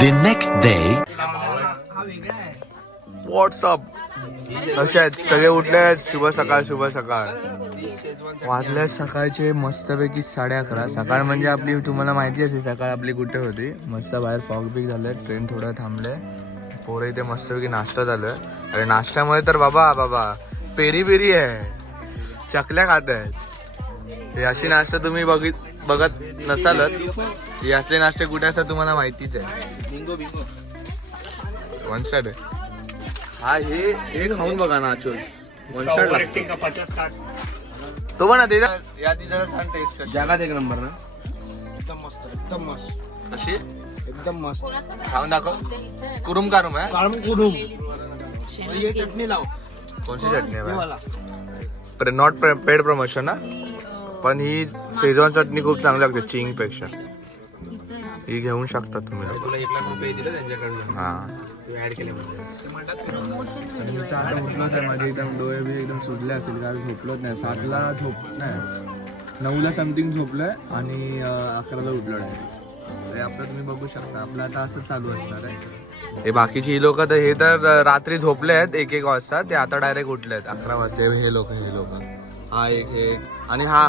The next day. WhatsApp कसे आहेत सगळे उठले आहेत. शुभ सकाळ शुभ सकाळ. वाजले सकाळचे मस्तपैकी 11:30. सकाळ म्हणजे आपली तुम्हाला माहिती असेल सकाळ आपली कुठे होती. मस्त बाहेर फॉग बिग झालं, ट्रेन थोडं थांबले, पोरं इथे मस्तपैकी नाश्ता झालं. अरे नाश्त्यामध्ये तर बाबा पेरी पेरी आहे, चकल्या खात आहेत. हे अशी नाश्ता तुम्ही बघत नसालच. हे असले नाश्ते कुठे असतात तुम्हाला माहितीच आहे. वन साइड आहे हा. हे खाऊन बघा ना अचूल, वन साइड लागतो तो पण या तिचा सांग टेस्ट कशी. जगात एक नंबर ना, एकदम मस्त एकदम मस्त. कशी एकदम मस्त. खाऊन दाखव. कुरुम कारुम आहे. काळम कुडूम. ये चटणी लाव. कोणती चटणी हे आहे? वाला. नॉट पेड प्रमोशन ना, पण ही शेजवान चटणी खूप चांगली लागते चिंग पेक्षा. ही घेऊन शकता तुम्ही. तुला 1 लाख रुपये दिले त्यांच्याकडून. हा ऍड केले उठलोच आहे. माझे एकदम डोळे बी एकदम सुजले असेल कारण झोपलोच नाही. 7ला झोप नाही, 9ला समथिंग झोपलोय आणि 11ला उठलो नाही. आपलं तुम्ही बघू शकता आपलं आता असं चालू असणार आहे. हे बाकीची ही लोक तर हे तर रात्री झोपले आहेत 1-1 वाजता, ते आता डायरेक्ट उठले आहेत 11 वाजता. हे लोक हा एक आणि हा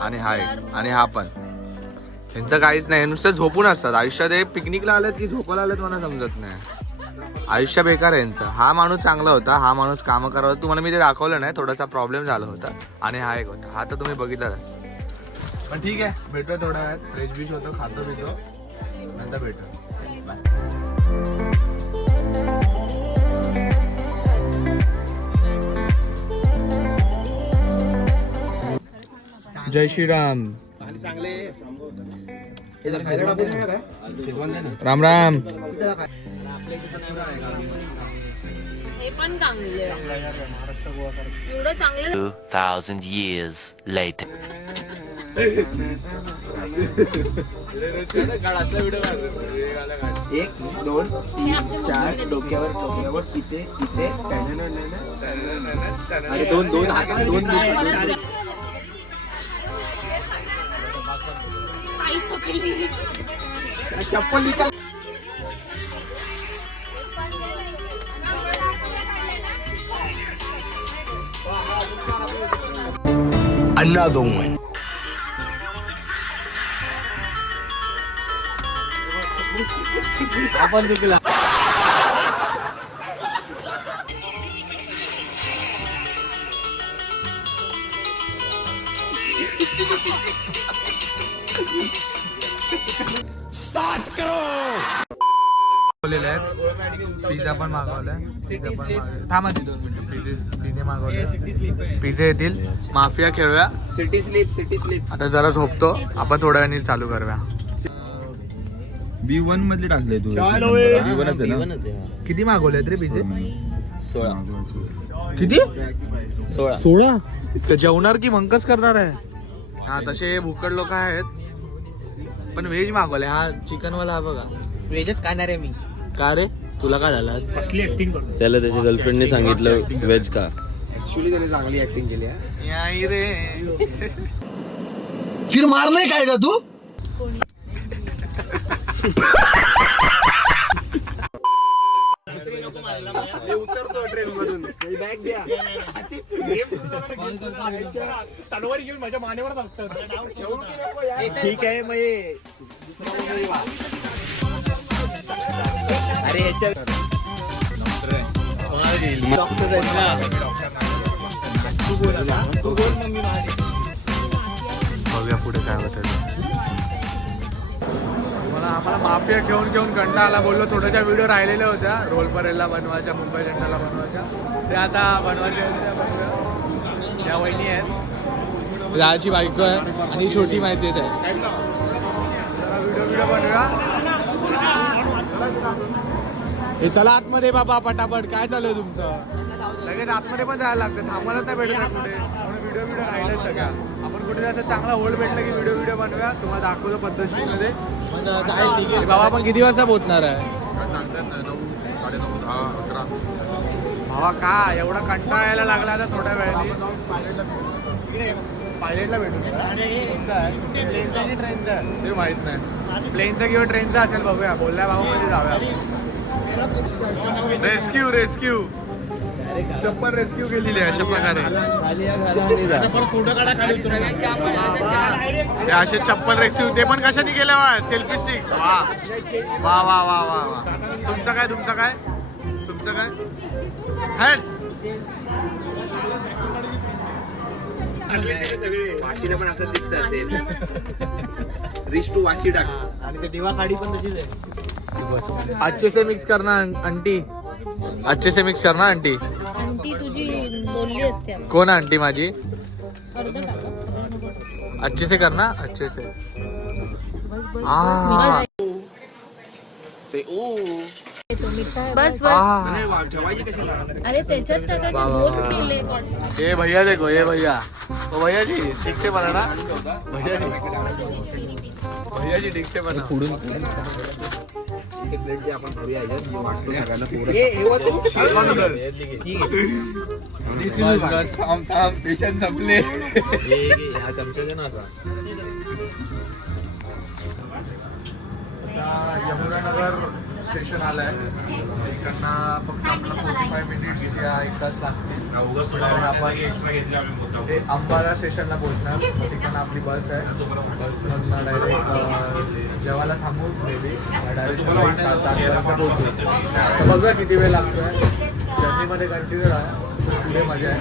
आणि हा एक आणि हा पण. ह्यांचं काहीच नाही, नुसतं झोपून असतात आयुष्यात. हे पिकनिकला आलेत की झोपायला आलेत मला समजत नाही. आयुष्य बेकार आहे यांचं. हा माणूस चांगला होता, हा माणूस कामं करत होता. तुम्हाला मी ते दाखवलं नाही, थोडासा प्रॉब्लेम झाला होता. आणि हा एक होता, हा तर तुम्ही बघितलाच. पण ठीक आहे, भेटूया थोड्या वेळात. फ्रेश बिश होतो, खातो पितो, नंतर भेटू. बाय. जय श्रीराम. चांगले. राम राम. हे पण चांगले एवढं चांगलं. 2000 years later. 1 2 3 4 डोक्यावर इथे अरे 2 हातात 2 आई चुकली. चप्पल निकाल. Another one. आपण निघला. पिझ्झा पण मागवलाय. थांबा 2 मिनिटं. पिझ्झे मागवले, पिझ्झे येतील. माफिया खेळूया. City sleep. आता जरा झोपतो आपण, थोड्या वेळाने चालू करूया. B1 मधले टाकले तू. B1 आहे ना. किती मागवले रे पिझ्झे? 16. किती? 16. तर जेवणार की मंकच करणार आहे? हा तसे भुकड लोक आहेत पण व्हेज मागवले. हा चिकन वाला हा बघा. वेजच खाणार आहे मी. का रे तुला काय झालं? त्याला त्याच्या गर्लफ्रेंडने सांगितलं व्हेज का. ऍक्च्युली त्याने चांगली ऍक्टिंग केली आहे. याई रे. फिर मारने का आएगा तू? उतरतो ट्रेन मधून. बॅग द्या. तलवार घेऊन माझ्या मानेवरच असतं. ठीक आहे मग ये. अरे याच्या डॉक्टर आहेत ना. तू बोल मम्मी माझी. बघूया पुढे काय होतं. आम्हाला माफिया घेऊन कंटाळा आला. बोललो थोड्याशा व्हिडिओ राहिलेल्या होत्या रोल परेलला बनवायच्या, मुंबई झेंडाला बनवायच्या. ते आता बनवायच्या या वहिनी आहेत, राहाची बायको आहे आणि छोटी माहिती आहे. व्हिडिओ बनवूया. हे चला आतमध्ये बाबा पटापट. काय चालू आहे तुमचं? लगेच आतमध्ये पण जायला लागतं, थांबायलाच नाही भेटत आहे कुठे. म्हणून व्हिडिओ राहिले सगळ्या. आपण कुठे असं चांगला होल्ड भेटला की व्हिडिओ बनवूया. तुम्हाला दाखवतो पद्धतशीरमध्ये. काय ठीक आहे बाबा. आपण किती वाजता पोहोचणार आहे? सांगतात ना 9, 9:30, 10, 11. भावा का एवढा कंटाळा यायला लागला आता थोड्या वेळाने. पायलटला भेटू प्लेनचा की ट्रेनचा ते माहित नाही. प्लेनचा किंवा ट्रेनचा असेल बघूया. बोलल्या भाऊमध्ये जाऊया. रेस्क्यू चप्पल रेस्क्यू केलेली आहे अशा प्रकारे. हे असे चप्पल रेस्क्यू ते पण कशाने केल्या वा सेल्फी स्टिक. वा वा वा वा वा वा. तुमचं काय हॅट वाशीला पण असं दिसत असेल. रिच टू वाशी टाक. आणि ते दिवा खाडी पण तशीच आहे. अच्छे से मिक्स करना आंटी. अच्छे से मिक्स करना आंटी. आंटी तुझी बोलली असते आपण. कोण आंटी माझी. अर्ध टाका, सगळं नको. अच्छे से करना अच्छे से. बस ठेवायची कशाला. अरे त्याच्यात टाकायचे दोन केले. ये भैया देखो ये भैया. ओ भैया जी ठीक से बनाना. भैया जी ठीक से बना. प्लेट जे आपण खाऊया वाटतो सगळ्यांना पोरं. पेशंट संपले. हा चमचा दे ना असा. यमुनानगर स्टेशन आलंय. इकडनं फक्त आपल्याला 45 मिनिट किती 1 तास लागतील. आपण अंबाला स्टेशनला पोहोचणार. तिकडनं आपली बस आहे. बसमधनं डायरेक्ट जेवायला थांबू मे बी डायरेक्ट 7-8 पोहोचू. बघूया किती वेळ लागतोय. जर्नीमध्ये कंटिन्यू राहा. खूप पुढे मजा आहे.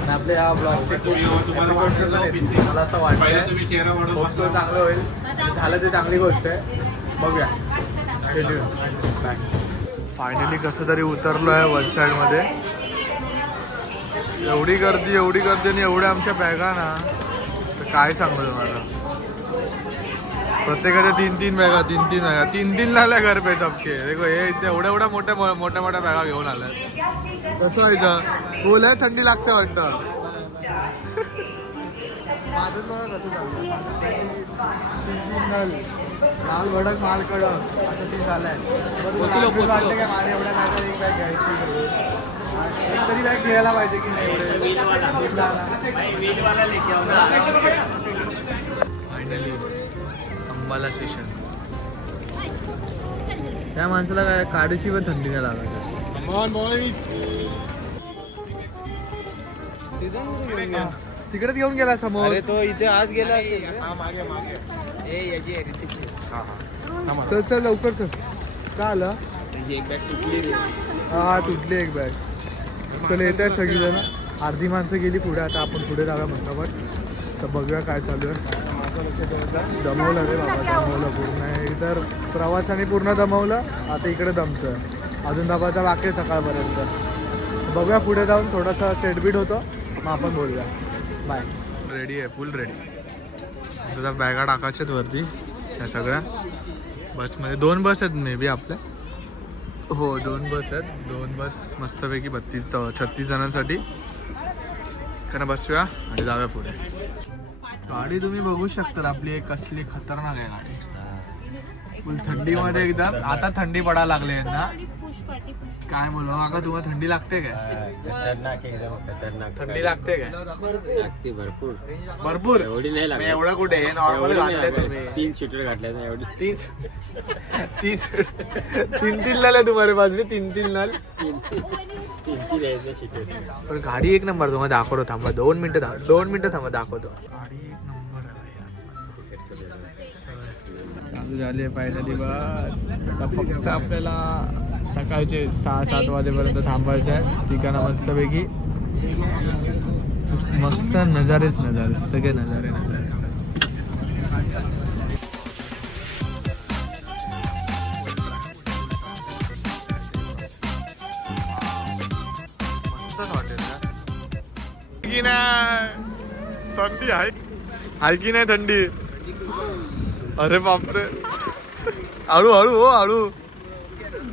आणि आपल्या या ब्लॉगचे खूप एपिसोड मला असं वाटतं खूप चांगलं होईल. झालं ते चांगली गोष्ट आहे. बघूया. फायनली कसं तरी उतरलो आहे वन साईड मध्ये. एवढी गर्दी आणि एवढ्या आमच्या बॅगा ना तर काय सांगू तुम्हाला. प्रत्येकाच्या 3-3 बॅगा 3-3 झाल्या घर पे सबके. देखो हे इथे एवढ्या मोठ्या बॅगा घेऊन आल्या. कसं व्हायचं बोलाय थंडी लागते वाटतं. माझं बघा कसं झालं. 3-3 नल माल भडक माल कडक असं ती झालंय. वाटतं काय माझ्या एवढ्या बॅगा एक बॅग घ्यायची. एक तरी बॅग घ्यायला पाहिजे की नाही. Finally Ambala station. त्या माणसाला काय काडीची पण थंडी नाही लागत. तिकडेच घेऊन गेला समोर. तो इथे आज गेला. चल चल लवकर चल. का आलं. एक बॅग तुटली रे. हा तुटली एक बॅग. चल येत आहे सगळीजण. अर्धी माणसं गेली पुढे. आता आपण पुढे जाऊया म्हणता. तर बघूया काय चालू आहे. दमवलं रे बाबा. दमवलं पूर्ण. एकतर प्रवासाने पूर्ण दमवलं. आता इकडे दमतोय. अजून दबाचा बाकी आहे सकाळपर्यंत. बघूया पुढे जाऊन थोडासा सेटबीट होतो मग आपण बोलूया. बाय. रेडी आहे फुल रेडी. तुझ्या बॅगा टाकायच्यात वरती ह्या सगळ्या. बसमध्ये 2 बस आहेत मे बी आपल्या. हो 2 बस आहेत. 2 बस मस्तपैकी 32-36 जणांसाठी. कारण बसूया आणि जाऊया पुढे. गाडी तुम्ही बघू शकता आपली एक कसली खतरनाक आहे गाडी. फुल थंडीमध्ये एकदम. आता थंडी पडायला लागली आहे ना. काय बोलू काका तुम्हाला थंडी लागते काय. थंडी लागते काय. लागते भरपूर. भरपूर एवढी नाही लागत. एवढं कुठे नॉर्मल घातलंय तुम्ही. 3 सीटर घातल्या एवढी. 3 लाल आहे तुम्हाला पास मी. 3 लाल. 3 सीटर. पण गाडी एक नंबर. तुम्हाला दाखवतो. थांबा 2 मिनिटं थांबा दाखवतो. गाडी एक नंबर आहे. चालू झाली आहे फायनली बस. आता फक्त आपल्याला सकाळचे 6-7 वाजेपर्यंत थांबायचं आहे. ठिकाणा मस्तपैकी मस्त नजारेच सगळे नजारे. की नाही थंडी आहे की नाही थंडी. अरे बापरे. हळू हळू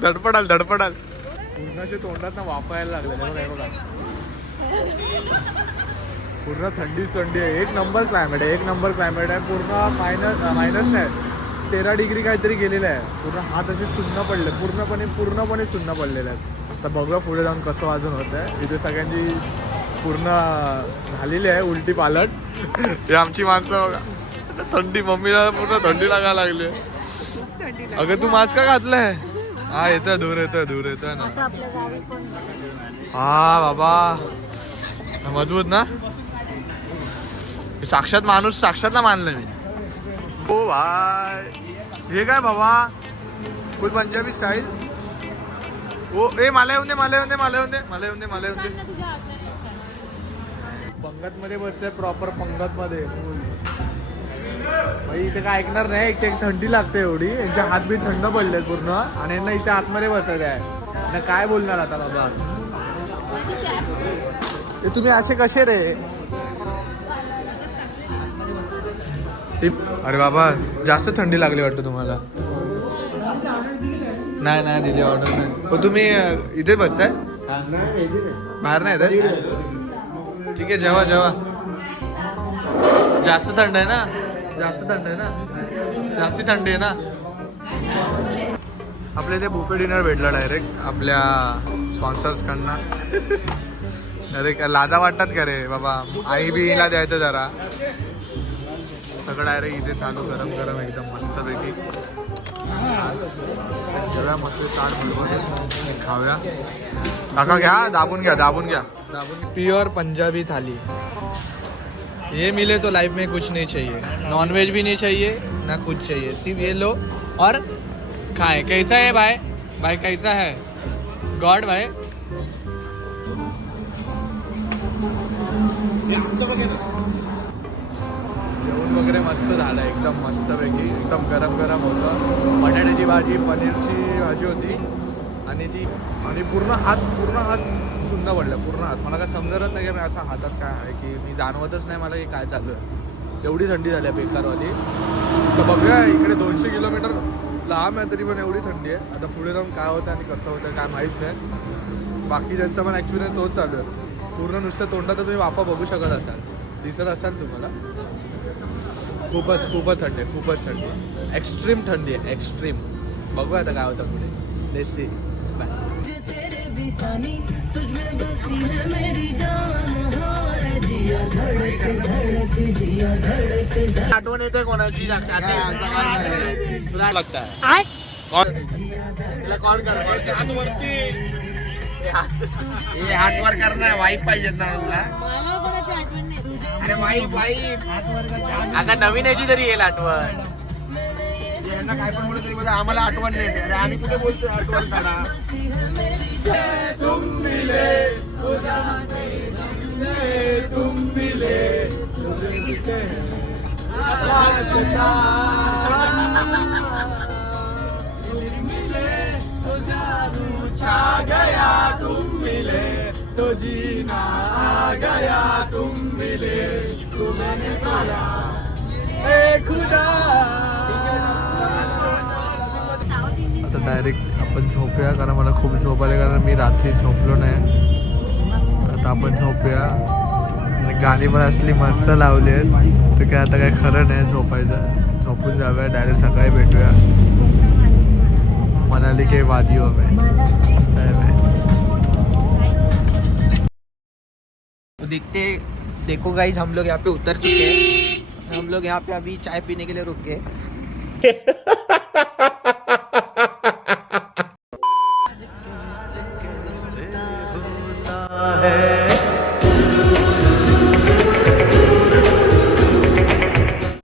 धडपडाल. पूर्णाच्या तोंडात ना वाफायला लागले बघा. पूर्ण थंडी आहे. एक नंबर क्लायमेट आहे. पूर्ण मायनस नाही 13 डिग्री काहीतरी गेलेलं आहे. पूर्ण हात असे सुन्न पडले. पूर्णपणे सुन्न पडलेले आहेत. तर बघूया पुढे जाऊन कसं अजून होत आहे. इथे सगळ्यांची पूर्ण झालेली आहे उलटी पालट. हे आमची माणसं बघा, थंडी मम्मीला पूर्ण थंडी लागायला लागली. अगं तू मास्क का घातलाय? हा येतोय, दूर येतोय ना. असं आपल्या गावी पण हा बाबा मजबूत ना, साक्षात माणूस साक्षात ना मानलं मी. ओ भाई हे काय बाबा, फुल पंजाबी स्टाईल. ओ ए मला येऊन दे. पंगत मध्ये बसले, प्रॉपर पंगत मध्ये. भाई इथे काय ऐकणार नाही, एक थंडी लागते एवढी, यांचे हात बी थंड पडलेत पूर्ण आणि यांना इथे आतमध्ये बसत आहे ना. काय बोलणार आता बाबा, ते तुम्ही असे कसे रे? अरे बाबा जास्त थंडी लागली वाटतं तुम्हाला. नाही दिली ऑर्डर नाही. पण तुम्ही इथे बसताय, बाहेर नाही येत? ठीक आहे, जेवा. जास्त थंड आहे ना, जास्ती थंडी आहे ना. आपल्या इथे बुफे डिनर भेटला डायरेक्ट आपल्या स्पॉन्सर्स कडनं. अरे लाजा वाटतात का रे बाबा, आई बीला द्यायचं जरा. सगळं डायरेक्ट इथे चालू, गरम एकदम मस्तपैकी. जेव्हा मस्त छान बरोबर खाऊया. काका घ्या, दाबून घ्या. प्योर पंजाबी थाली, ये मिले तो लाइफ में कुछ नहीं चाहिए. नॉन वेज भी नहीं चाहिए ना कुछ चाहिए, सिर्फ ये लो और खाए. कैसा है भाई कैसा है? गॉड भाई. जेवण वगैरे मस्त झालं, एकदम मस्तपैकी, एकदम गरम होतं. बटाट्याची भाजी, पनीरची भाजी होती आणि पूर्ण हात सुंदर पडलं. पूर्ण हात मला काय समजतच नाही की मी असं हातात काय आहे, की मी जाणवतच नाही मला की काय चालू आहे. एवढी थंडी झाली आहे बेकारवाली. तर बघूया, इकडे 200 किलोमीटर लांब आहे तरी पण एवढी थंडी आहे. आता पुढे जाऊन काय होतं आणि कसं होतं काय माहीत नाही. बाकी ज्यांचा पण एक्सपिरियन्स तोच चालू आहे. पूर्ण नुसतं तोंडात तुम्ही वाफा बघू शकत असाल, दिसत असाल तुम्हाला. खूपच थंडी, एक्स्ट्रीम थंडी आहे, एक्स्ट्रीम. बघूया आता काय होतं पुढे. Let's see. बाय. आठवण येते कोणाची तुला लागताय? तिला कॉल कर. हात वर करणार, वाईफ पाहिजेत ना तुला. मला कोणाची आठवण नाही. अरे वाईफ आता नवीन याची तरी येईल आठवण. यांना काय पण बोलत तरी बघा आम्हाला आठवण नाही येते. अरे आम्ही कुठे बोलतोय आठवण काढा. आता डायरेक्ट आपण झोपूया, कारण मला खूप झोप आली, कारण मी रात्री झोपलो नाही. आता आपण झोपूया. आणि गाणी पण असली मस्त लावली आहेत, तर काय आता काय खरं नाही झोपायचं. झोपून जाऊया, डायरेक्ट सकाळी भेटूया. मनाली के वादियों में. Bye bye. देखो गाइस, हम लोग यहाँ पे उतर चुके हैं. हम लोग यहाँ पे अभी चाय पीने के लिए रुक गए.